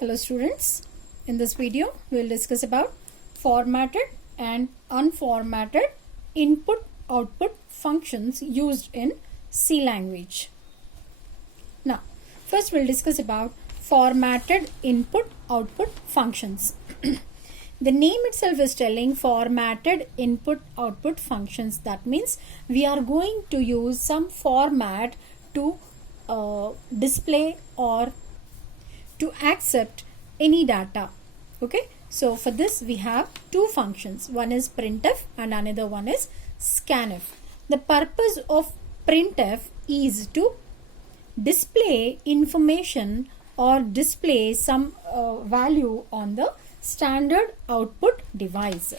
Hello students, in this video we will discuss about formatted and unformatted input output functions used in C language. Now first we will discuss about formatted input output functions. The name itself is telling formatted input output functions. That means we are going to use some format to display or to accept any data. Okay, so for this we have two functions. One is printf and another one is scanf. The purpose of printf is to display information or display some value on the standard output device.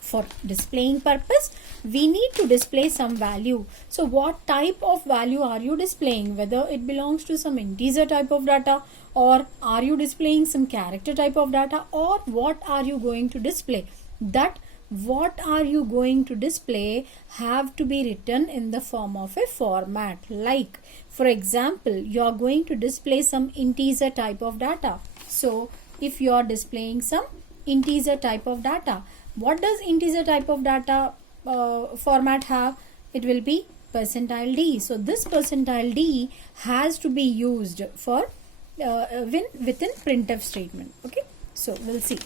For displaying purpose, we need to display some value. So what type of value are you displaying? Whether it belongs to some integer type of data, or are you displaying some character type of data, or what are you going to display? That what are you going to display have to be written in the form of a format. Like for example, you are going to display some integer type of data. So if you are displaying some integer type of data, what does integer type of data format have? It will be %d. So this %d has to be used for within printf statement. Okay, so we'll see.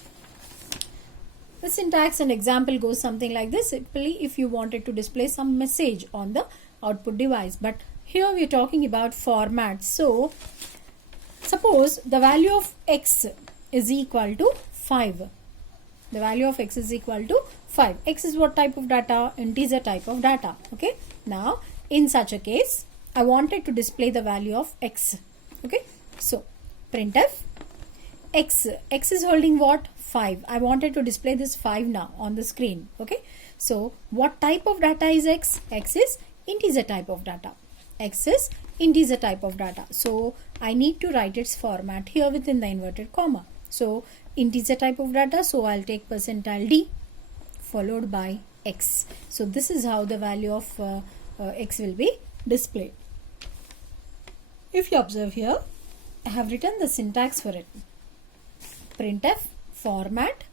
The syntax and example goes something like this. Simply, if you wanted to display some message on the output device, but here we are talking about format. So suppose the value of x is equal to 5. The value of x is equal to 5. X is what type of data? Integer type of data. Okay. Now, in such a case, I wanted to display the value of x. Okay. So, printf x. X is holding what? 5. I wanted to display this 5 now on the screen. Okay. So, what type of data is x? X is integer type of data. X is integer type of data. So, I need to write its format here within the inverted comma. So, integer type of data, so I'll take %d followed by x. So this is how the value of x will be displayed. If you observe here, I have written the syntax for it. Printf format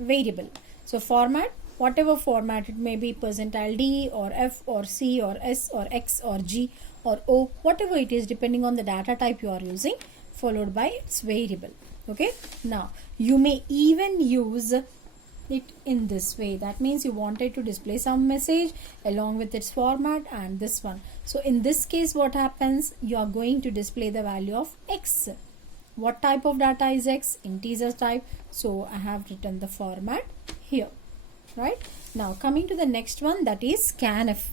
variable. So format, whatever format it may be, %d or f or c or s or x or g or o, whatever it is depending on the data type you are using, followed by its variable. Okay, now you may even use it in this way. That means you wanted to display some message along with its format and this one. So in this case, what happens? You are going to display the value of x. What type of data is x? Integer type. So I have written the format here. Right, now coming to the next one, that is scanf.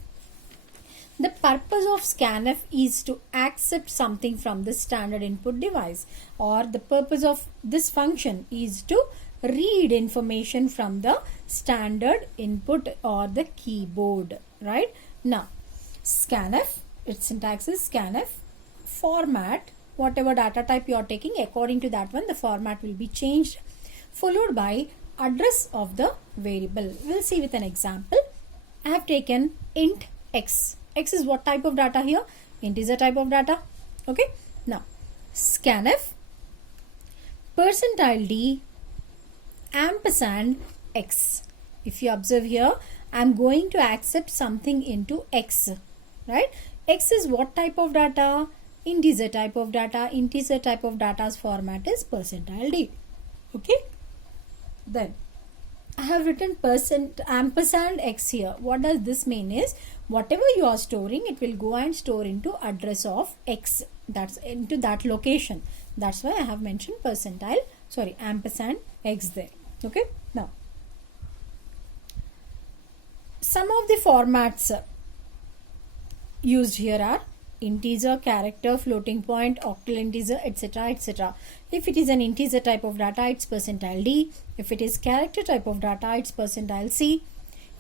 The purpose of scanf is to accept something from the standard input device, or the purpose of this function is to read information from the standard input or the keyboard. Right, now scanf, its syntax is scanf format, whatever data type you are taking, according to that one the format will be changed, followed by address of the variable. We'll see with an example. I have taken int x. X is what type of data here? Integer type of data. Okay. Now, scanf %d ampersand x. If you observe here, I am going to accept something into x. Right? X is what type of data? Integer type of data. Integer type of data's format is %d. Okay. Then I have written ampersand x here. What does this mean is, whatever you are storing, it will go and store into address of x. That's into that location. That's why I have mentioned ampersand x there. Okay. Now, some of the formats used here are integer, character, floating point, octal integer, etc., etc. If it is an integer type of data, it's %d. If it is character type of data, it's %c.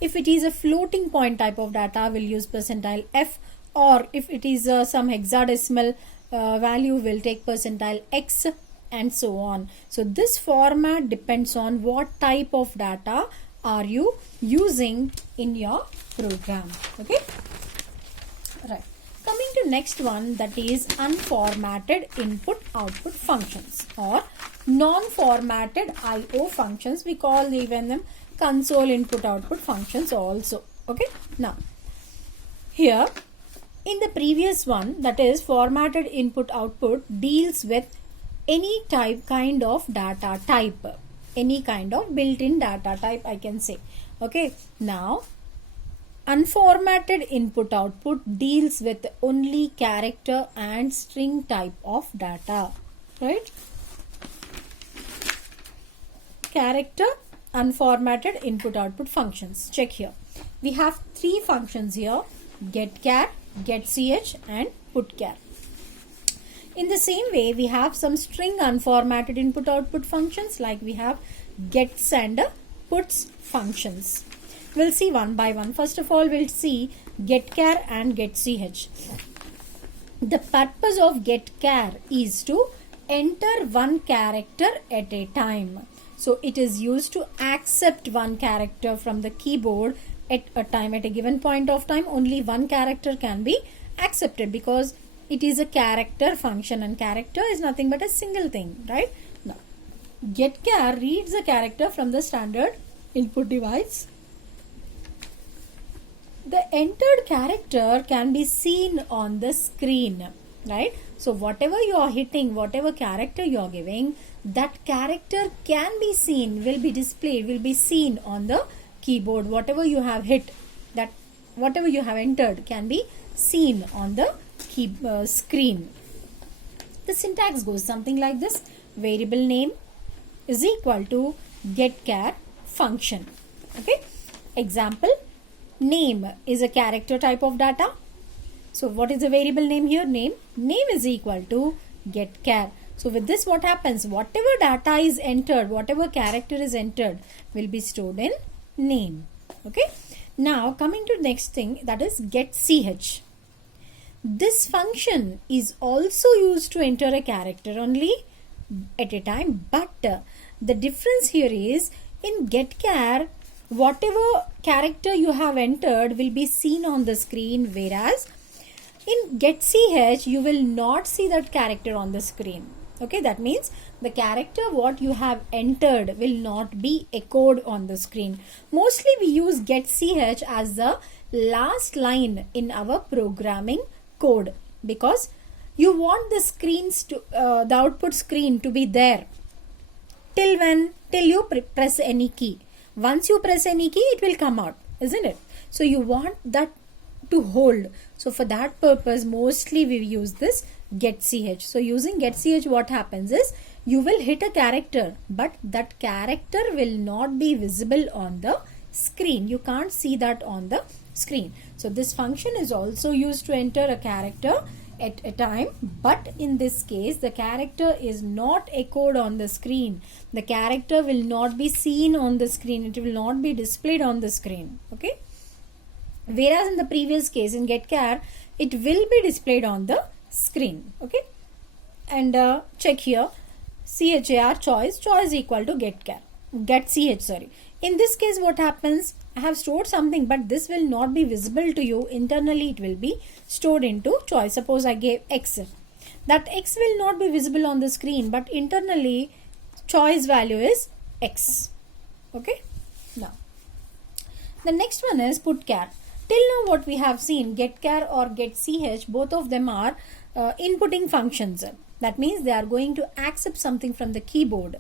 If it is a floating point type of data, we'll use %f, or if it is some hexadecimal value, we'll take %x, and so on. So this format depends on what type of data are you using in your program. Okay, right. Coming to next one, that is unformatted input output functions or non-formatted IO functions. We call even them console input output functions also. Okay. Now here in the previous one, that is formatted input output, deals with any kind of data type, any kind of built-in data type, I can say. Okay. Now unformatted input output deals with only character and string type of data, right? Character unformatted input output functions. Check here. We have three functions here: getChar, getCh and putChar. In the same way, we have some string unformatted input output functions, like we have gets and puts functions. We'll see one by one. First of all, we'll see getChar and getCh. The purpose of getChar is to enter one character at a time. So it is used to accept one character from the keyboard at a time. At a given point of time, only one character can be accepted because it is a character function, and character is nothing but a single thing, right? Now, getChar reads a character from the standard input device. The entered character can be seen on the screen, right? So whatever you are hitting, whatever character you are giving, that character can be seen, will be displayed, will be seen on the keyboard. Whatever you have hit, that whatever you have entered can be seen on the screen. The syntax goes something like this: variable name is equal to getChar function. Okay. Example: name is a character type of data. So what is the variable name here? Name. Name is equal to getChar. So with this, what happens? Whatever data is entered, whatever character is entered, will be stored in name. Okay. Now coming to next thing, that is getCh. This function is also used to enter a character only at a time, but the difference here is in getChar, whatever character you have entered will be seen on the screen, whereas in getCh you will not see that character on the screen. Okay, that means the character what you have entered will not be echoed on the screen. Mostly we use getCh as the last line in our programming code because you want the screens to the output screen to be there till when? Till you press any key. Once you press any key, it will come out, isn't it? So you want that to hold. So for that purpose, mostly we use this getCh. So using getCh, what happens is you will hit a character, but that character will not be visible on the screen. You can't see that on the screen. So this function is also used to enter a character at a time, but in this case the character is not echoed on the screen. The character will not be seen on the screen. It will not be displayed on the screen. Okay. Whereas in the previous case in getChar, it will be displayed on the screen. Okay. And check here, char choice equal to getCh, sorry. In this case, what happens? I have stored something, but this will not be visible to you. Internally, it will be stored into choice. Suppose I gave x. That x will not be visible on the screen, but internally, choice value is x. Okay. Now, the next one is putChar. Till now, what we have seen, getChar or getCh, both of them are inputting functions. That means they are going to accept something from the keyboard.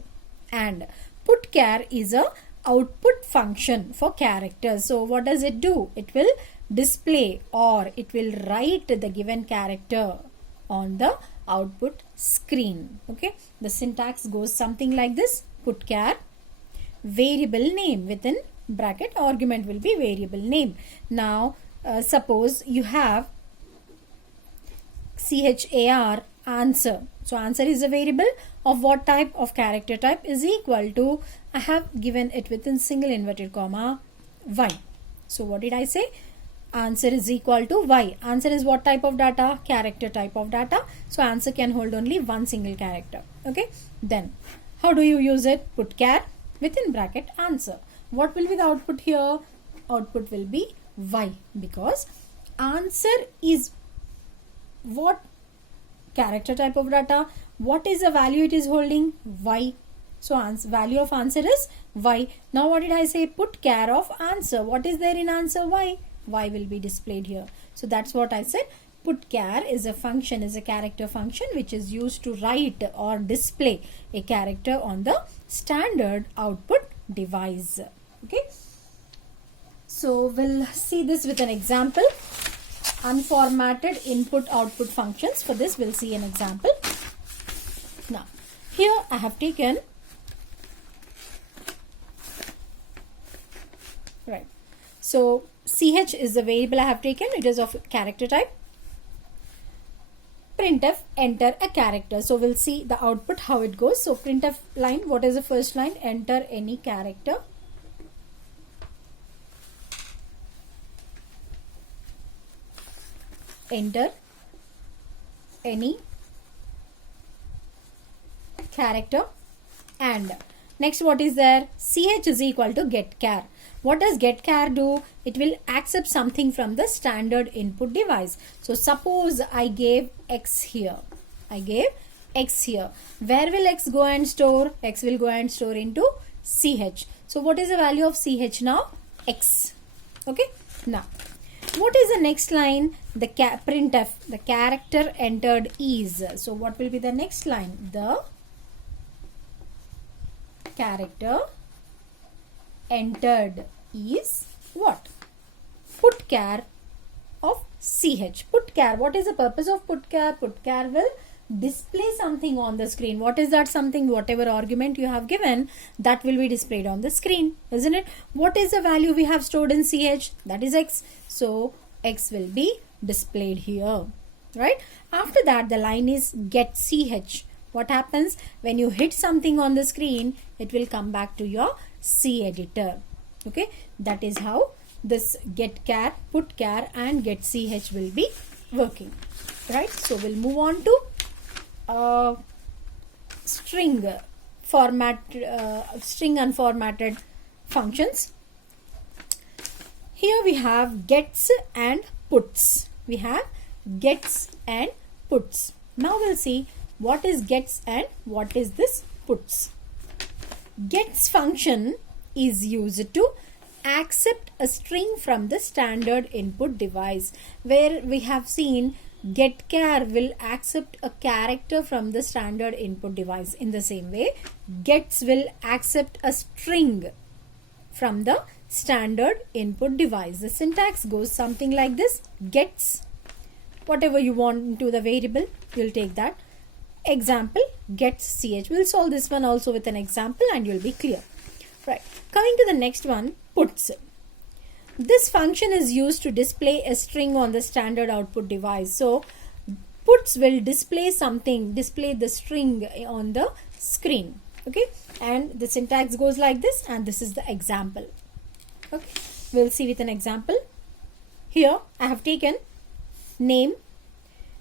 And putChar is a output function for characters. So what does it do? It will display or it will write the given character on the output screen. Okay. The syntax goes something like this: putChar, variable name, within bracket argument will be variable name. Now suppose you have char answer. So answer is a variable of what type? Of character type, is equal to, I have given it within single inverted comma, y. So what did I say? Answer is equal to y. Answer is what type of data? Character type of data. So answer can hold only one single character. Okay. Then how do you use it? putChar within bracket answer. What will be the output here? Output will be y, because answer is what character type of data, what is the value it is holding, y. So value of answer is y. Now what did I say? Put char of answer. What is there in answer? Y. Y will be displayed here. So that's what I said. Put char is a function, is a character function which is used to write or display a character on the standard output device. Okay. So we'll see this with an example. Unformatted input output functions. For this we'll see an example. Now here I have taken, right, so ch is the variable I have taken. It is of character type. Printf enter a character. So we'll see the output how it goes. So printf line, what is the first line? Enter any character. Enter any character. And next what is there? Ch is equal to getChar. What does getChar do? It will accept something from the standard input device. So suppose I gave x here. I gave x here. Where will x go and store? X will go and store into ch. So what is the value of ch now? X. Okay. Now what is the next line? The printf, the character entered is. So what will be the next line? The character entered is what? Put char of ch. Put char. What is the purpose of put char? Put char will display something on the screen. What is that something? Whatever argument you have given, that will be displayed on the screen, isn't it? What is the value we have stored in ch? That is x. So x will be displayed here, right? After that the line is get ch. What happens when you hit something on the screen? It will come back to your C editor. Okay, that is how this get char, put char and get ch will be working, right? So we'll move on to string unformatted functions. Here we have gets and puts. We have gets and puts. Now we'll see what is gets and what is this puts. Gets function is used to accept a string from the standard input device, where we have seen getChar will accept a character from the standard input device. In the same way, gets will accept a string from the standard input device. The syntax goes something like this. Gets whatever you want into the variable, you'll take that. Example, gets ch. We'll solve this one also with an example and you'll be clear. Right. Coming to the next one, puts. This function is used to display a string on the standard output device. So puts will display something, display the string on the screen. Okay, and the syntax goes like this, and this is the example. Okay, we'll see with an example. Here I have taken name.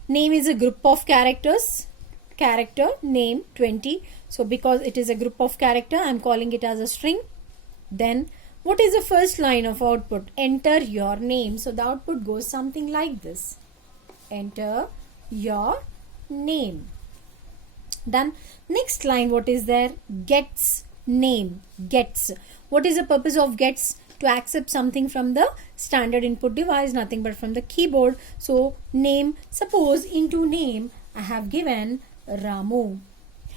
Name is a group of characters. Character name 20. So because it is a group of character, I am calling it as a string. Then what is the first line of output? Enter your name. So the output goes something like this. Enter your name. Then next line, what is there? Gets name. Gets. What is the purpose of gets? To accept something from the standard input device, nothing but from the keyboard. So name, suppose into name I have given Ramu.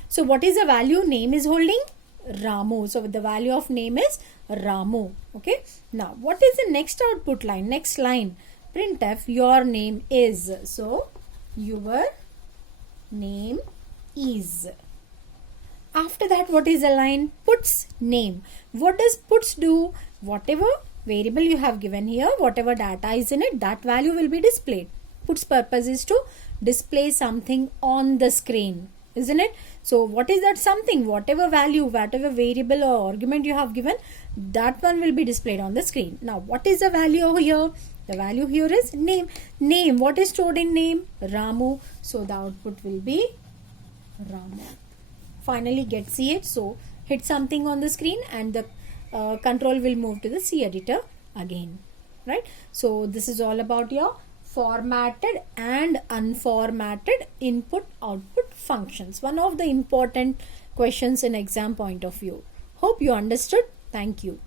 So what is the value name is holding? Ramu. So the value of name is Ramu. Okay. Now what is the next output line? Next line, printf your name is. So your name is. After that, what is the line? Puts name. What does puts do? Whatever variable you have given here, whatever data is in it, that value will be displayed. Puts purpose is to display something on the screen, isn't it? So what is that something? Whatever value, whatever variable or argument you have given, that one will be displayed on the screen. Now what is the value over here? The value here is name. Name, what is stored in name? Ramu. So the output will be Ramu. Finally get ch. So hit something on the screen and the control will move to the C editor again, right? So this is all about your formatted and unformatted input output functions. One of the important questions in exam point of view. Hope you understood. Thank you.